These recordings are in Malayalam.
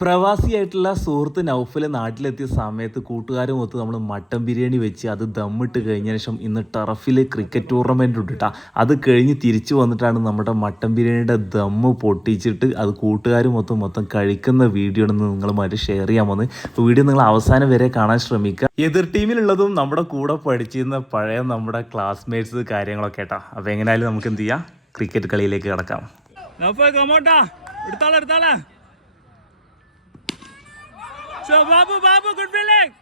പ്രവാസിയായിട്ടുള്ള സുഹൃത്ത് നൗഫൽ നാട്ടിലെത്തിയ സമയത്ത് കൂട്ടുകാരും ഒത്ത് നമ്മൾ മട്ടൻ ബിരിയാണി വെച്ച് അത് ദമ്മിട്ട് കഴിഞ്ഞ ശേഷം ഇന്ന് ടറഫിൽ ക്രിക്കറ്റ് ടൂർണമെന്റ് ഇട്ടിട്ടാ അത് കഴിഞ്ഞ് തിരിച്ചു വന്നിട്ടാണ് നമ്മുടെ മട്ടൻ ബിരിയാണിയുടെ ദമ്മ് പൊട്ടിച്ചിട്ട് അത് കൂട്ടുകാരും ഒത്ത് മൊത്തം കഴിക്കുന്ന വീഡിയോ ആണ് നിങ്ങളുമായിട്ട് ഷെയർ ചെയ്യാൻ വന്ന്. വീഡിയോ നിങ്ങൾ അവസാനം വരെ കാണാൻ ശ്രമിക്കുക എതിർ ടീമിലുള്ളതും നമ്മുടെ കൂടെ പഠിച്ചിരുന്ന പഴയ നമ്മുടെ ക്ലാസ്മേറ്റ്സ് കാര്യങ്ങളൊക്കെ കേട്ടോ അപ്പോൾ എങ്ങനെയായാലും നമുക്ക് എന്ത് ചെയ്യാം? ക്രിക്കറ്റ് കളിയിലേക്ക് കിടക്കാം. എടുത്താളെ എടുത്താളെ. So Babu, Babu, good feeling.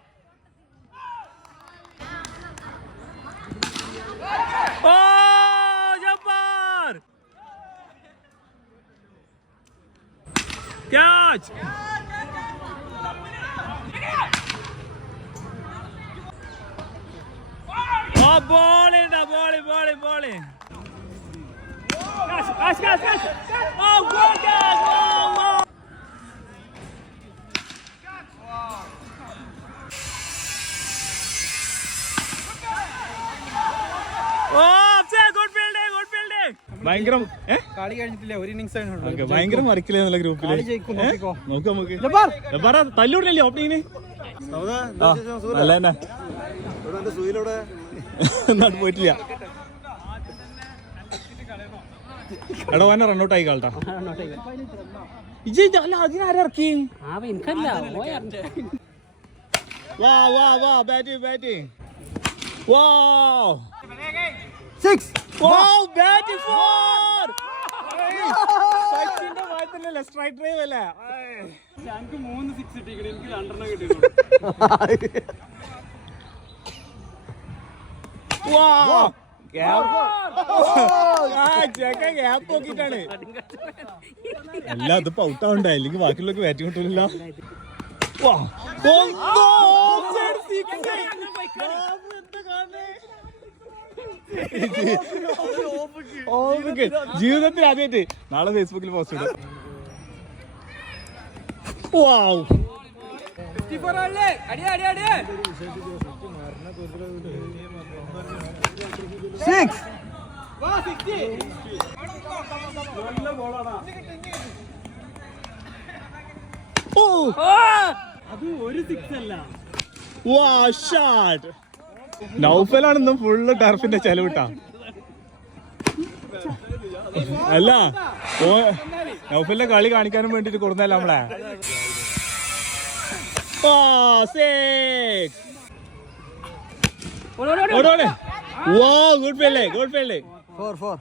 Oh, jumper! Catch! Oh, bowling, the bowling, bowling, bowling. Catch, catch, catch, catch! Oh, good catch! Oh, wow. ഭയങ്കര? കളി കഴിഞ്ഞിട്ടില്ല ഒരു ഇന്നിങ്സ് ഓക്കേ, ഭയങ്കര മറിക്കലേ എന്നുള്ള ഗ്രൂപ്പിൽ. കളി ജയിക്കും, ഏ? നോക്കിക്കോ. നോക്ക് നമുക്ക്. തല്ലൂടില്ലേ ഓപ്പണിങ്ങിന് നല്ല തന്നെ. എന്നാട്ട് പോയിട്ടില്ല. എടാ ഓനെ റണ്ണൗട്ട് ആയി കളട്ടാ. ഇജ്ജ് അല്ല അതിനാരെ ഇറക്കി? എനിക്കല്ല വാ വാ വാ ബാറ്റിംഗ് ബാറ്റിംഗ് വാ. സിക്സ് വാ ബാറ്റിംഗ് ഫോർ സച്ചിന്റെ ലെഫ്റ്റ് സ്ട്രൈറ്റ് ഡ്രൈവ് അല്ലേ? ഞങ്ങൾക്ക് മൂന്ന് സിക്സ് കിട്ടിക്കണം എനിക്ക് രണ്ടെണ്ണം കിട്ടിയിട്ടുണ്ട്. വാ ഗ്യാപ്പ് നോക്കിട്ടാണ് അല്ല അതിപ്പോ ബാക്കിയുള്ളവർക്ക് ബാറ്റിംഗ് കിട്ടില്ല Wicket. ജീവിതത്തിൽ ആദ്യമായിട്ട് നാളെ ഫേസ്ബുക്കിൽ പോസ്റ്റ് ഇടും. വാവ്. സിക്സ് അത് ഒരു സിക്സ് അല്ല വാ ഷാട്ട് നൗഫലാണ് ഇന്ന് ഫുള്ള് ടർഫിന്റെ ചെലവിട്ടാ. അല്ല ഓ നൗഫലിന്റെ കളി കാണിക്കാനും വേണ്ടിട്ട് കൊടുന്നല്ല നമ്മളെ. വാ good field field four four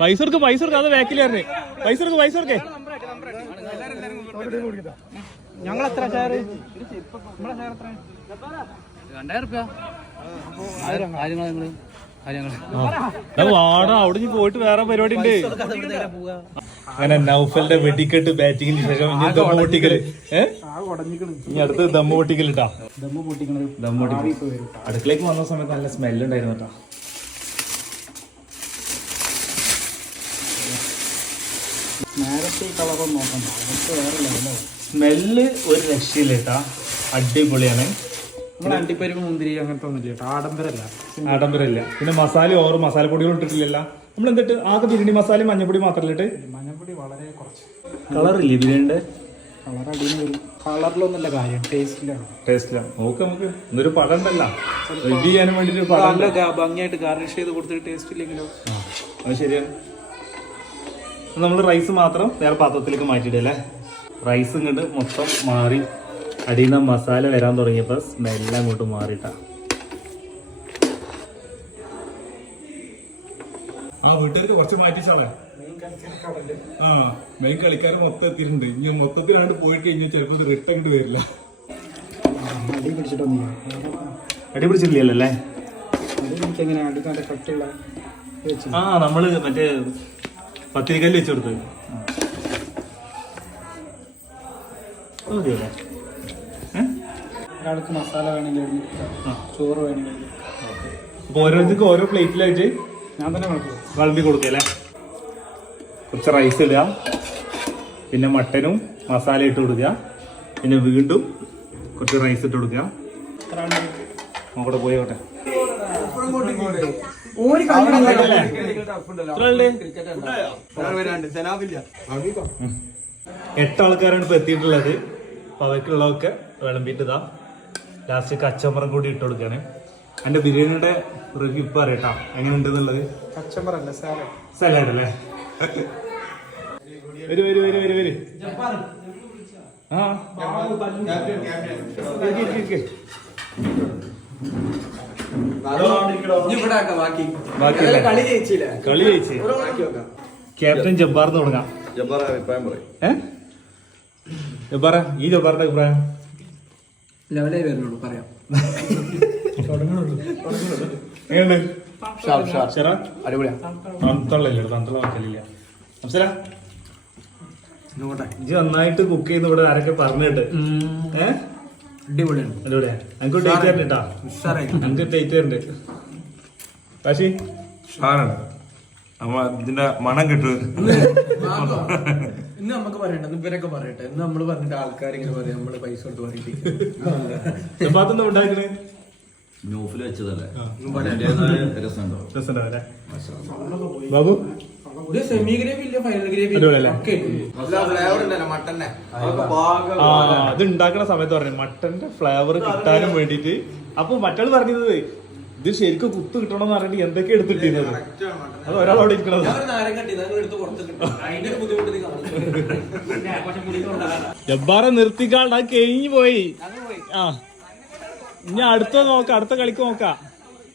പൈസ കൊടുക്ക് പൈസ കൊടുക്ക് അത് ബാക്കിൽ പൈസ കൊടുക്ക് പൈസ കൊടുക്കേ. ഞങ്ങൾ എത്ര ഷെയർ നമ്മളെ ഷെയർ എത്ര രണ്ടായിരം റുപ്യ കാര്യങ്ങൾ വാടാ അവിടെ പോയിട്ട് വേറെ പരിപാടി ഉണ്ട്. അങ്ങനെ നൗഫലിന്റെ വെടിക്കെട്ട് ബാറ്റിങ്ങിന് ശേഷം ഇനി ദമ്മ പൊട്ടിക്കൽ. ഏഹ് ഇനി അടുത്ത് ദമ്മ പൊട്ടിക്കൽ ഇട്ടാ ദമ്മ് ദമ്മ പൊട്ടിക്കൽ അടുക്കളേക്ക് വന്ന സമയത്ത് നല്ല സ്മെല്ലുണ്ടായിരുന്നു കേട്ടോ നേരത്തെ കളറും കളറൊന്നും നോക്കണ്ട. അതൊക്കെ വേറെ ലെവലാണ് സ്മെല്ല് ഒരു രക്ഷയില്ല കേട്ടാ അടിപൊളിയാണ്. നമ്മുടെ അണ്ടിപ്പരിപ്പ് മുന്തിരി അങ്ങനത്തെ ഒന്നും ഇല്ല ആഡംബരല്ല. ആഡംബരമില്ല പിന്നെ മസാല ഓറ് മസാലപ്പൊടികൾ ഇട്ടിട്ടില്ലല്ല. നമ്മൾ എന്തിട്ട്? ആകെ ബിരിയാണി മസാലയും മഞ്ഞപ്പൊടി മാത്രമല്ല ഇട്ട്? മഞ്ഞപ്പൊടി വളരെ കുറച്ച്. കളറില്ലേ ബിരിയാണിയുടെ? കളർ അടിയിൽ വരും കളറിലൊന്നല്ല കാര്യം. ടേസ്റ്റിലാണ് ടേസ്റ്റിലാണ് നോക്ക് നമുക്ക്. ഇന്നൊരു പടം ഉണ്ടല്ലോ റിവ്യൂ ചെയ്യാനും വേണ്ടി ഒരു പടം ഉണ്ട്. നല്ല ഭംഗിയായിട്ട് ഗാർണിഷ് ചെയ്ത് കൊടുത്തിട്ട് ടേസ്റ്റ് ഇല്ലെങ്കിലോ? അത് ശരിയാണ്. നമ്മൾ റൈസ് മാത്രം വേറെ പാത്രത്തിലേക്ക് മാറ്റിയിട്ടല്ലേ റൈസ് ഇങ്ങോട്ട് മൊത്തം മാറി. അടിയിൽ നിന്ന് മസാല വരാൻ തുടങ്ങിയപ്പോൾ സ്മെല്ലാം അങ്ങോട്ട് മാറിയിട്ടാ. ആ വീട്ടുകാർക്ക് കുറച്ച് മാറ്റിച്ചാളെ. ആ മെയിൻ കളിക്കാർ മൊത്തം എത്തിയിട്ടുണ്ട്. ഇനി മൊത്തത്തിലാണ്ട് പോയിട്ട് കഴിഞ്ഞാൽ ചിലപ്പോൾ റിട്ടേൺ ഇങ്ങോട്ട് വരില്ല. അടി പിടിച്ചിട്ടില്ലല്ലേ ആ നമ്മൾ മറ്റേ പത്തിരിക്കല്ല് വെച്ച് കൊടുത്തത്. മതിയല്ലേ ഒരാൾക്ക് മസാല വേണമെങ്കിൽ ചോറ് വേണമെങ്കിൽ അപ്പൊ ഓരോരുത്തർക്ക് ഓരോ പ്ലേറ്റിലായിട്ട് ഞാൻ തന്നെ കുഴപ്പമില്ല വിളമ്പി കൊടുക്കല്ലേ കുറച്ച് റൈസ് ഇടുക. പിന്നെ മട്ടനും മസാല ഇട്ട് കൊടുക്കുക. പിന്നെ വീണ്ടും കുറച്ച് റൈസ് ഇട്ട് കൊടുക്കുക. നോക്കട്ടെ പോയോട്ടെ എട്ട് ആൾക്കാരാണ് ഇപ്പൊ എത്തിയിട്ടുള്ളത്. അപ്പൊ അവർക്കുള്ളതൊക്കെ വിളമ്പിട്ട് ഇതാ ലാസ്റ്റ് കച്ചമ്പറം കൂടി ഇട്ട് കൊടുക്കാണ്. എന്റെ ബിരിയാണിയുടെ റിവ്യൂ ഇപ്പൊ അറിയട്ടാ. എങ്ങനെ ഉണ്ടെന്നുള്ളത് കച്ചമ്പറല്ല സാലഡ്. സലാഡ് അല്ലേ? വരൂ വരൂ വരൂ വരൂ വരൂ. ആ. കളി ക്യാപ്റ്റൻ ജബ്ബാർ തുടങ്ങാം. ഏ? ജബ്ബാറ ഈ ജബ്ബാറിന്റെ അഭിപ്രായം? ലെവലേ വരുന്നുള്ളൂ പറയാം. നന്നായിട്ട് കുക്ക് ചെയ്യുന്ന ഇവിടെ ആരൊക്കെ പറഞ്ഞിട്ട്. ഏ? അടിപൊളിയാണ് ഡേറ്റ് ഡേറ്റ് അപ്പൊ ഇതിന്റെ മണം കിട്ടും. ഇന്ന് നമുക്ക് പറയണ്ട. ഇവരൊക്കെ പറയട്ടെ. ഇന്ന് നമ്മൾ പറഞ്ഞിട്ട് ആൾക്കാർ ഇങ്ങനെ പറയാം. നമ്മൾ പൈസ കൊടുത്ത് പറഞ്ഞിട്ട് വെച്ചതല്ലേ. രസമുണ്ടോ രസമുണ്ടാവും. ബാബു? ഇത് സെമി ഗ്രേവി ഇല്ല ഫൈനൽ ഗ്രേവി അടിപൊളിയല്ലേ? ഒക്കെ ആ അത് ഉണ്ടാക്കുന്ന സമയത്ത് പറഞ്ഞു മട്ടന്റെ ഫ്ലേവർ കിട്ടാനും വേണ്ടിട്ട് അപ്പൊ മറ്റാൾ പറഞ്ഞത് ഇത് ശരിക്കും കുത്ത് കിട്ടണം എന്ന് പറഞ്ഞിട്ട് എന്തൊക്കെ എടുത്തിട്ടിരുന്നത് അത് ഒരാൾ അവിടെ ഇരിക്കണത് നാരങ്ങ കട്ടി ഞങ്ങൾ എടുത്ത് പുറത്ത് കിട്ടും അതിന്റെ ഒരു ബുദ്ധിമുട്ട് നീ കാണുന്നു ജബ്ബാറെ നിർത്തിക്കാണ്ട് അത് കഴിഞ്ഞു പോയി. ആ. ഇനി അടുത്ത നോക്കാം അടുത്ത കളിക്ക് നോക്കാം.